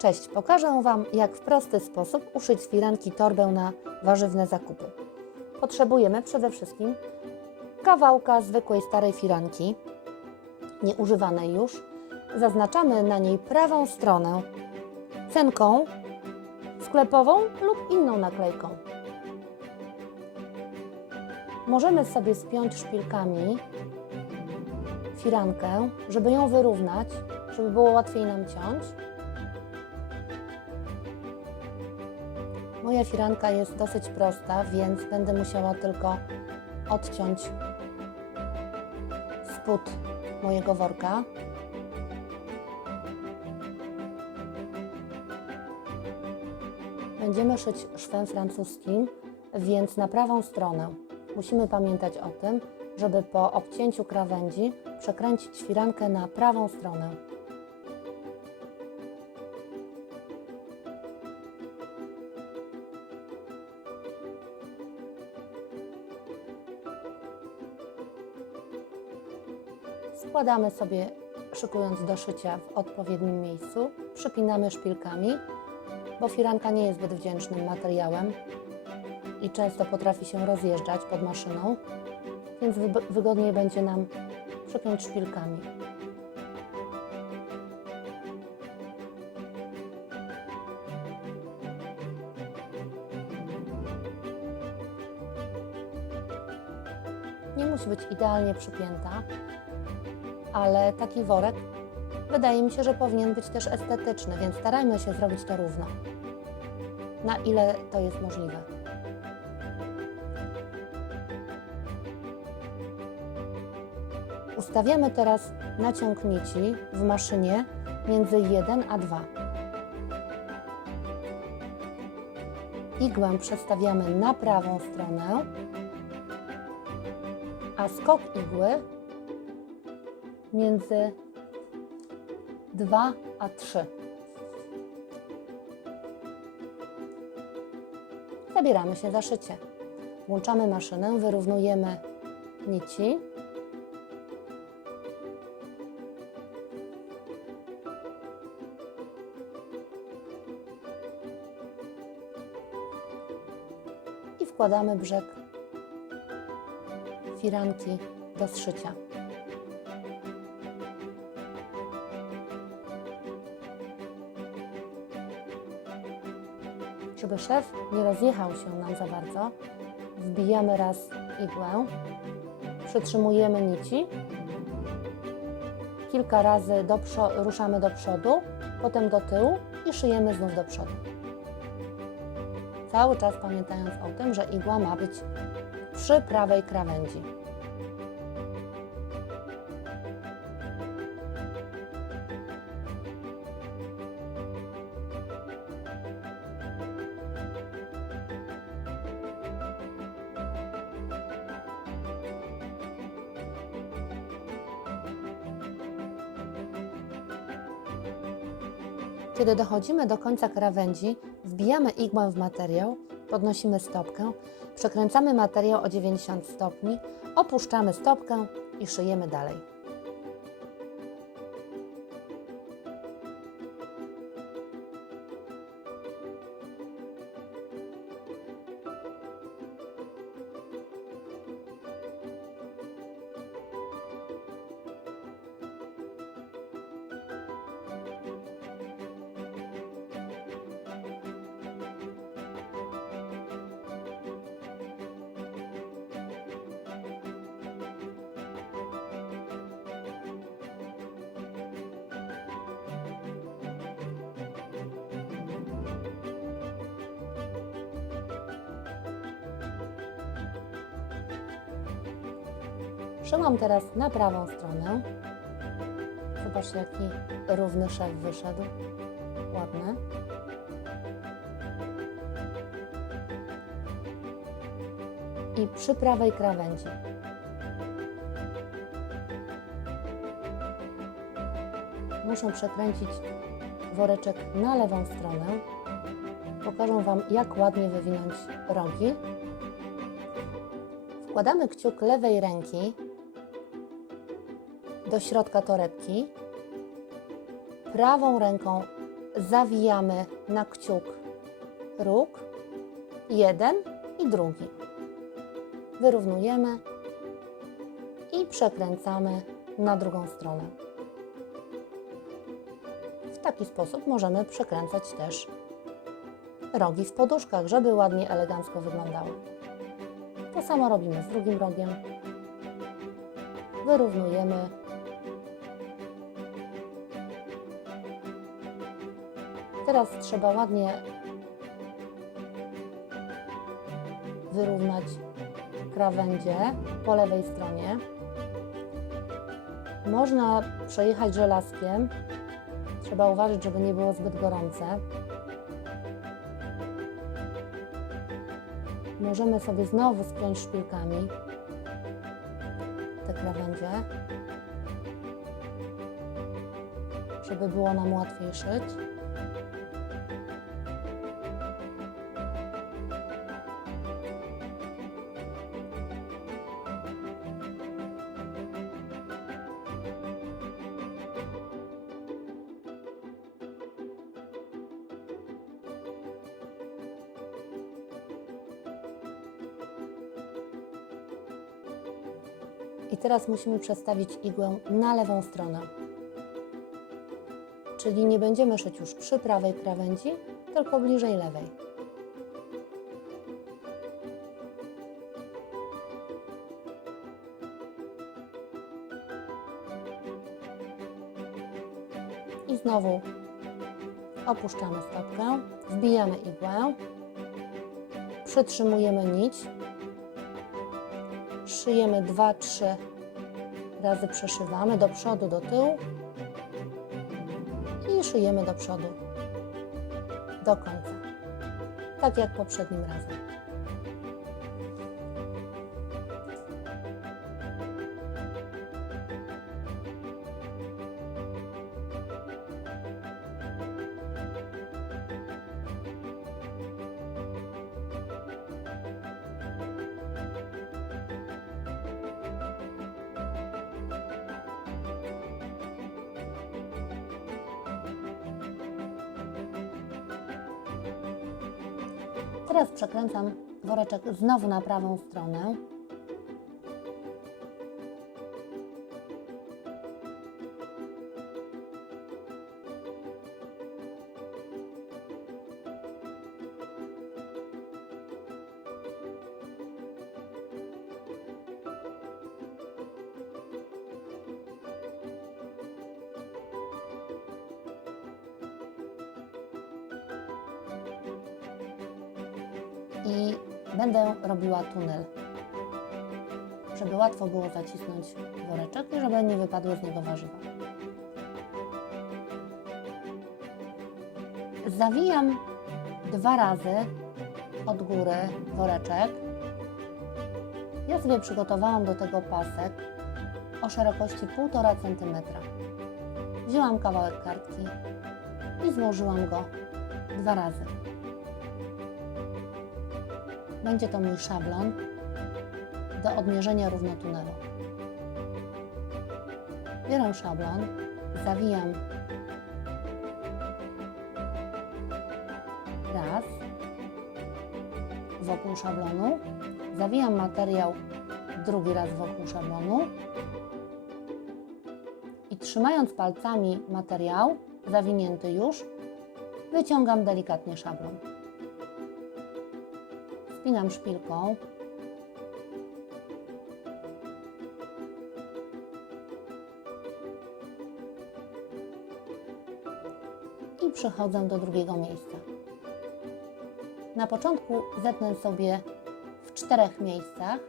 Cześć, pokażę Wam, jak w prosty sposób uszyć z firanki torbę na warzywne zakupy. Potrzebujemy przede wszystkim kawałka zwykłej starej firanki, nieużywanej już. Zaznaczamy na niej prawą stronę cenką sklepową lub inną naklejką. Możemy sobie spiąć szpilkami firankę, żeby ją wyrównać, żeby było łatwiej nam ciąć. Moja firanka jest dosyć prosta, więc będę musiała tylko odciąć spód mojego worka. Będziemy szyć szwem francuskim, więc na prawą stronę. Musimy pamiętać o tym, żeby po obcięciu krawędzi przekręcić firankę na prawą stronę. Składamy sobie, szykując do szycia w odpowiednim miejscu, przypinamy szpilkami, bo firanka nie jest zbyt wdzięcznym materiałem i często potrafi się rozjeżdżać pod maszyną, więc wy- wygodniej będzie nam przypiąć szpilkami. Nie musi być idealnie przypięta, ale taki worek wydaje mi się, że powinien być też estetyczny, więc starajmy się zrobić to równo. Na ile to jest możliwe. Ustawiamy teraz naciąg nici w maszynie między 1 a 2. Igłę przestawiamy na prawą stronę, a skok igły między 2 a 3. Zabieramy się za szycie. Włączamy maszynę, wyrównujemy nici. I wkładamy brzeg firanki do zszycia. Żeby szef nie rozjechał się nam za bardzo, wbijamy raz igłę, przytrzymujemy nici, kilka razy do ruszamy do przodu, potem do tyłu i szyjemy znów do przodu. Cały czas pamiętając o tym, że igła ma być przy prawej krawędzi. Kiedy dochodzimy do końca krawędzi, wbijamy igłę w materiał, podnosimy stopkę, przekręcamy materiał o 90 stopni, opuszczamy stopkę i szyjemy dalej. Szyłam teraz na prawą stronę. Zobaczcie, jaki równy szef wyszedł. Ładny. I przy prawej krawędzi. Muszę przekręcić woreczek na lewą stronę. Pokażę Wam, jak ładnie wywinąć rogi. Wkładamy kciuk lewej ręki do środka torebki. Prawą ręką zawijamy na kciuk róg, jeden i drugi. Wyrównujemy i przekręcamy na drugą stronę. W taki sposób możemy przekręcać też rogi w poduszkach, żeby ładnie, elegancko wyglądały. To samo robimy z drugim rogiem. Wyrównujemy. Teraz trzeba ładnie wyrównać krawędzie po lewej stronie. Można przejechać żelazkiem. Trzeba uważać, żeby nie było zbyt gorące. Możemy sobie znowu spiąć szpilkami te krawędzie, żeby było nam łatwiej szyć. Teraz musimy przestawić igłę na lewą stronę. Czyli nie będziemy szyć już przy prawej krawędzi, tylko bliżej lewej. I znowu opuszczamy stopkę, wbijamy igłę, przytrzymujemy nić szyjemy 2-3 razy przeszywamy do przodu, do tyłu i szyjemy do przodu do końca. Tak jak poprzednim razem. Teraz przekręcam woreczek znowu na prawą stronę. I będę robiła tunel, żeby łatwo było zacisnąć woreczek i żeby nie wypadły z niego warzywa. Zawijam dwa razy od góry woreczek. Ja sobie przygotowałam do tego pasek o szerokości 1,5 cm. Wzięłam kawałek kartki i złożyłam go dwa razy. Będzie to mój szablon do odmierzenia równotunelu. Biorę szablon, zawijam. Raz. Wokół szablonu, zawijam materiał drugi raz wokół szablonu. I trzymając palcami materiał zawinięty już, wyciągam delikatnie szablon spinam szpilką. I przechodzę do drugiego miejsca. Na początku zetnę sobie w czterech miejscach,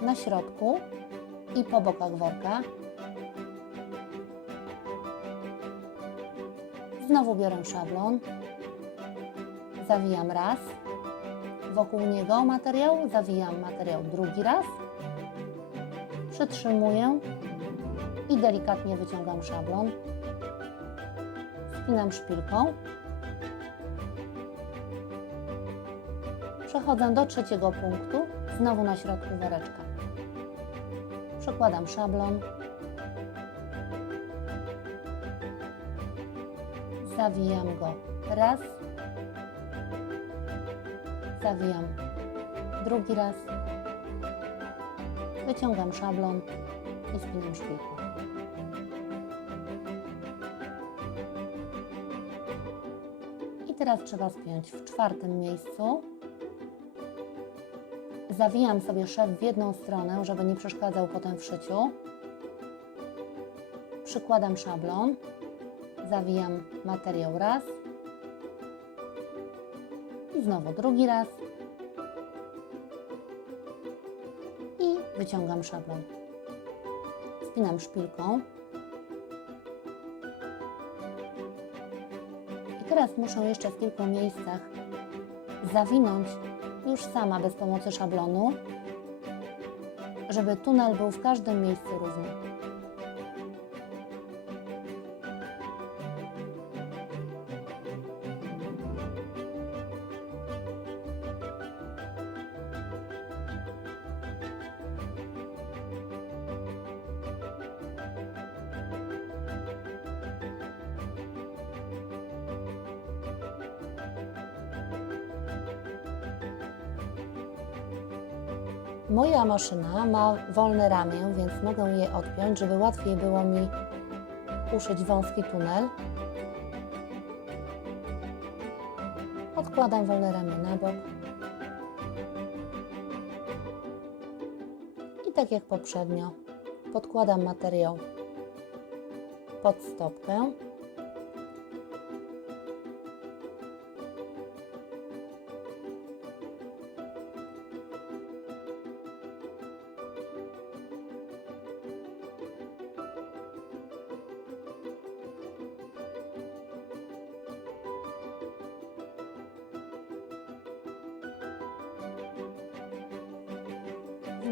na środku i po bokach worka. Znowu biorę szablon, zawijam raz, wokół niego materiał, zawijam materiał drugi raz, przytrzymuję i delikatnie wyciągam szablon, spinam szpilką, przechodzę do trzeciego punktu, znowu na środku woreczka. Przekładam szablon, zawijam go raz, zawijam drugi raz, wyciągam szablon i spinam szpilką. I teraz trzeba spiąć w czwartym miejscu. Zawijam sobie szef w jedną stronę, żeby nie przeszkadzał potem w szyciu. Przykładam szablon, zawijam materiał raz znowu drugi raz i wyciągam szablon. Spinam szpilką. I teraz muszę jeszcze w kilku miejscach zawinąć już sama bez pomocy szablonu, żeby tunel był w każdym miejscu równy. Maszyna ma wolne ramię, więc mogę je odpiąć, żeby łatwiej było mi uszyć wąski tunel. Odkładam wolne ramię na bok. I tak jak poprzednio, podkładam materiał pod stopkę.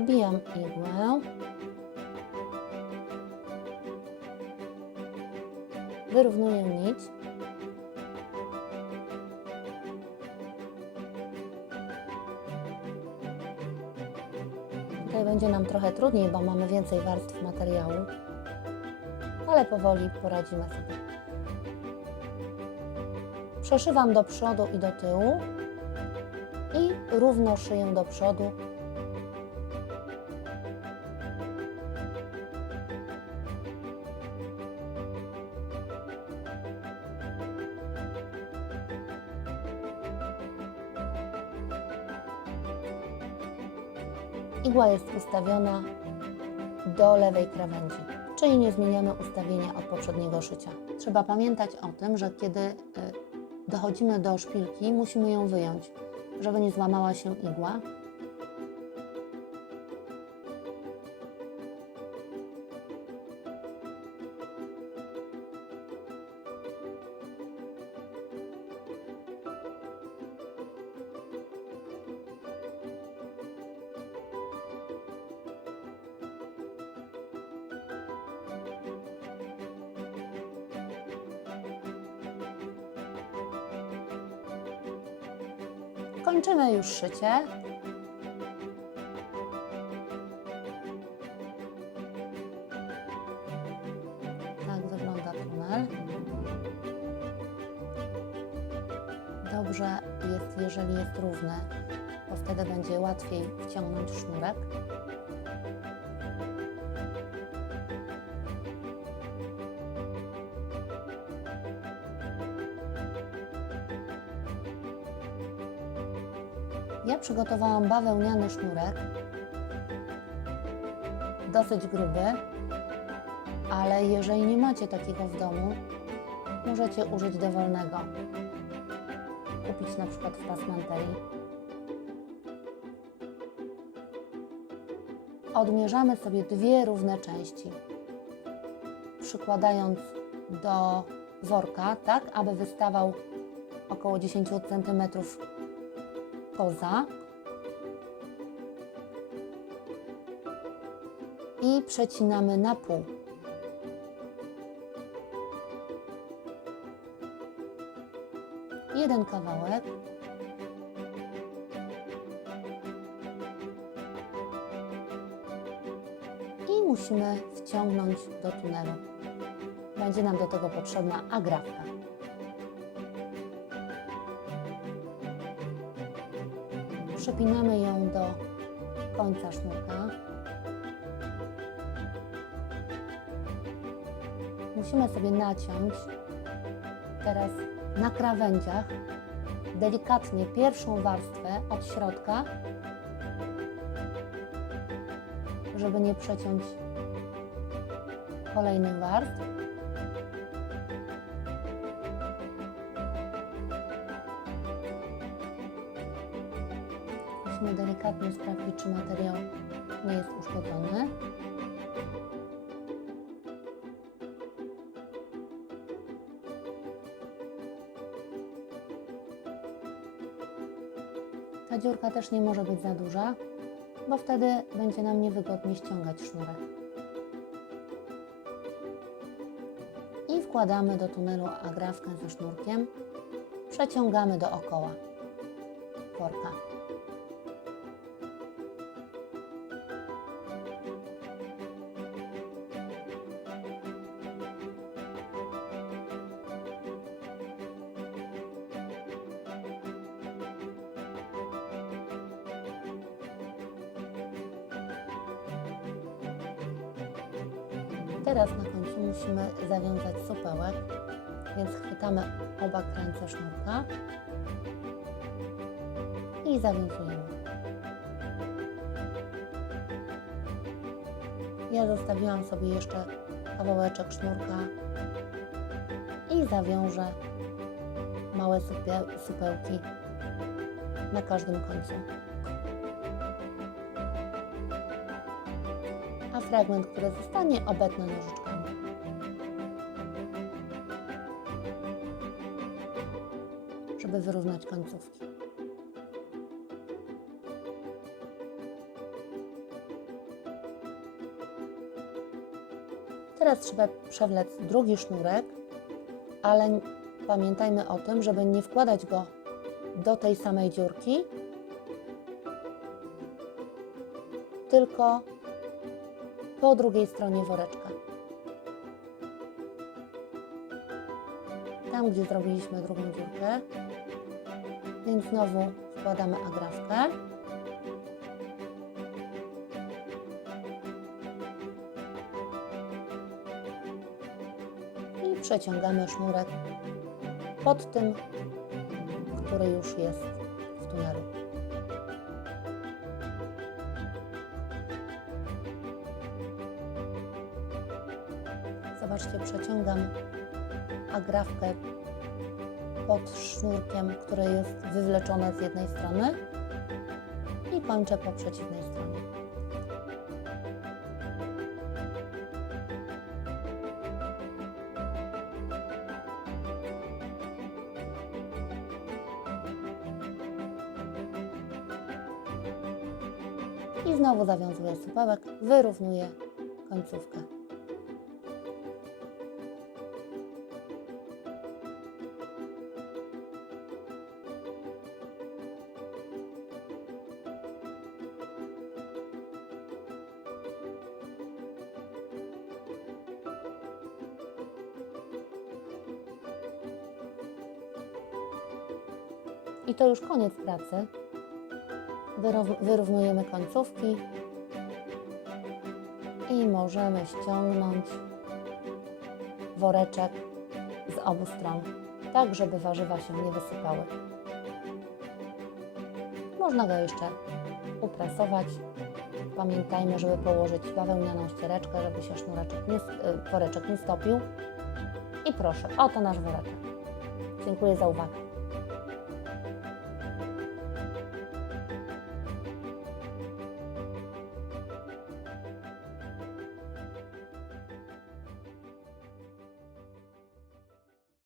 Wbijam igłę. Wyrównuję nić. Tutaj będzie nam trochę trudniej, bo mamy więcej warstw materiału, ale powoli poradzimy sobie. Przeszywam do przodu i do tyłu i równo szyję do przodu Igła jest ustawiona do lewej krawędzi, czyli nie zmieniamy ustawienia od poprzedniego szycia. Trzeba pamiętać o tym, że kiedy y, dochodzimy do szpilki, musimy ją wyjąć, żeby nie złamała się igła. Kończymy już szycie. Ja przygotowałam bawełniany sznurek, dosyć gruby, ale jeżeli nie macie takiego w domu, możecie użyć dowolnego. Kupić na przykład w pasmanterii. Odmierzamy sobie dwie równe części, przykładając do worka, tak aby wystawał około 10 cm i przecinamy na pół. Jeden kawałek. I musimy wciągnąć do tunelu. Będzie nam do tego potrzebna agrafka. Przypinamy ją do końca sznurka. Musimy sobie naciąć teraz na krawędziach delikatnie pierwszą warstwę od środka, żeby nie przeciąć kolejnych warstw. Czy materiał nie jest uszkodzony. Ta dziurka też nie może być za duża, bo wtedy będzie nam niewygodnie ściągać sznurek. I wkładamy do tunelu agrafkę ze sznurkiem. Przeciągamy dookoła worka. Teraz na końcu musimy zawiązać supełek, więc chwytamy oba krańce sznurka i zawiązujemy. Ja zostawiłam sobie jeszcze kawałeczek sznurka i zawiążę małe supełki na każdym końcu. Fragment, który zostanie, obetnę nożyczkami. Żeby wyrównać końcówki. Teraz trzeba przewlec drugi sznurek, ale pamiętajmy o tym, żeby nie wkładać go do tej samej dziurki, tylko po drugiej stronie woreczka. Tam, gdzie zrobiliśmy drugą dziurkę. Więc znowu wkładamy agrafkę. I przeciągamy sznurek pod tym, który już jest w tunelu. Przeciągam agrafkę pod sznurkiem, który jest wywleczony z jednej strony i kończę po przeciwnej stronie. I znowu zawiązuję supełek, wyrównuję końcówkę. Już koniec pracy. Wyrównujemy końcówki i możemy ściągnąć woreczek z obu stron, tak żeby warzywa się nie wysypały. Można go jeszcze uprasować. Pamiętajmy, żeby położyć bawełnianą ściereczkę, żeby się sznureczek nie, y, woreczek nie stopił. I proszę, oto nasz woreczek. Dziękuję za uwagę.